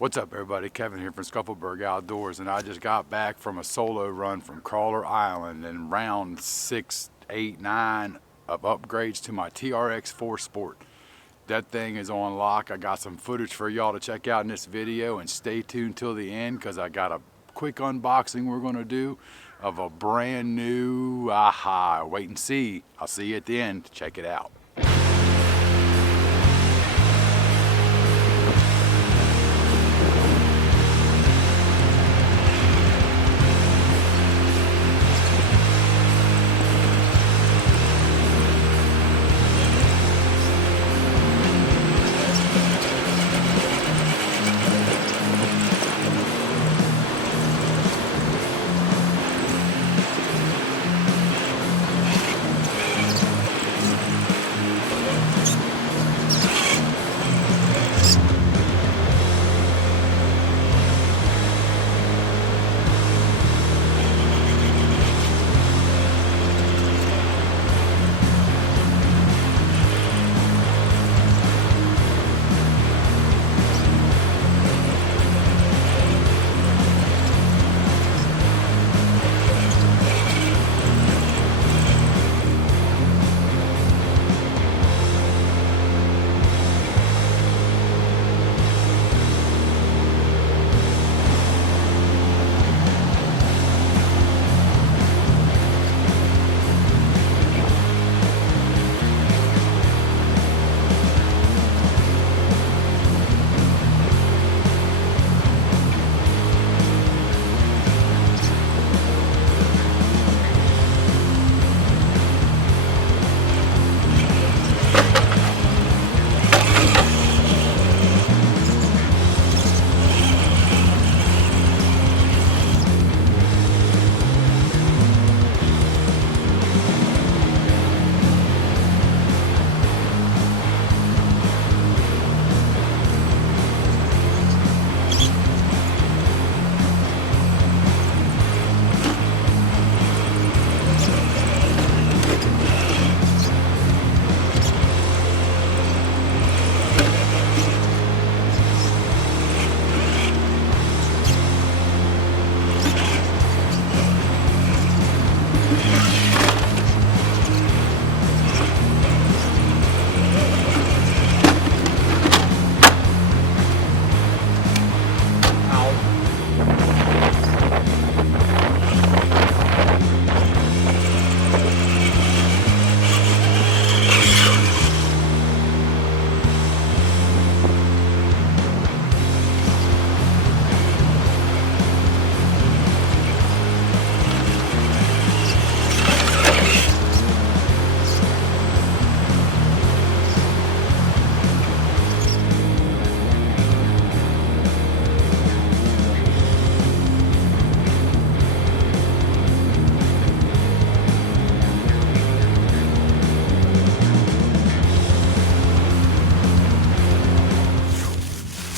What's up everybody, Kevin here from Scuffleburg Outdoors, and I just got back from a solo run from Crawler Island and round 6, 8, 9 of upgrades to my TRX4 Sport. That thing is on lock. I got some footage for y'all to check out in this video, and stay tuned till the end because I got a quick unboxing we're going to do of a brand new wait and see. I'll see you at the end. Check it out.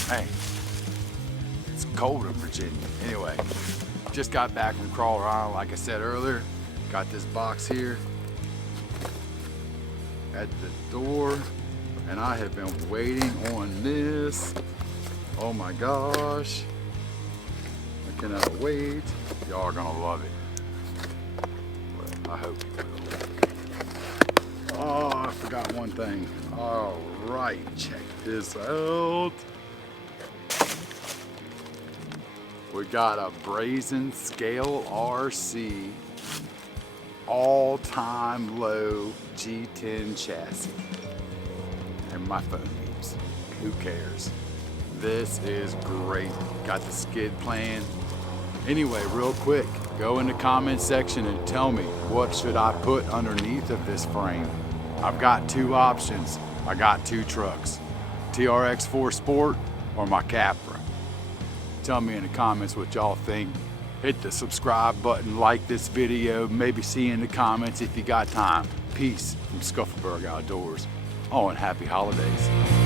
Hey, it's cold in Virginia. Anyway, just got back from Crawler Island, like I said earlier. Got this box here at the door, and I have been waiting on this. Oh my gosh, I cannot wait. Y'all are gonna love it. Well, I hope you will. Oh, I forgot one thing. All right, check this out. We got a Brazen Scale RC all-time low G10 chassis. And my phone beeps. Who cares? This is great. Got the skid playing. Anyway, real quick, go in the comment section and tell me what should I put underneath of this frame. I've got two options. I got two trucks, TRX4 Sport or my Capra. Tell me in the comments what y'all think. Hit the subscribe button, like this video, maybe see in the comments if you got time. Peace from Scuffleburg Outdoors. Oh, and happy holidays.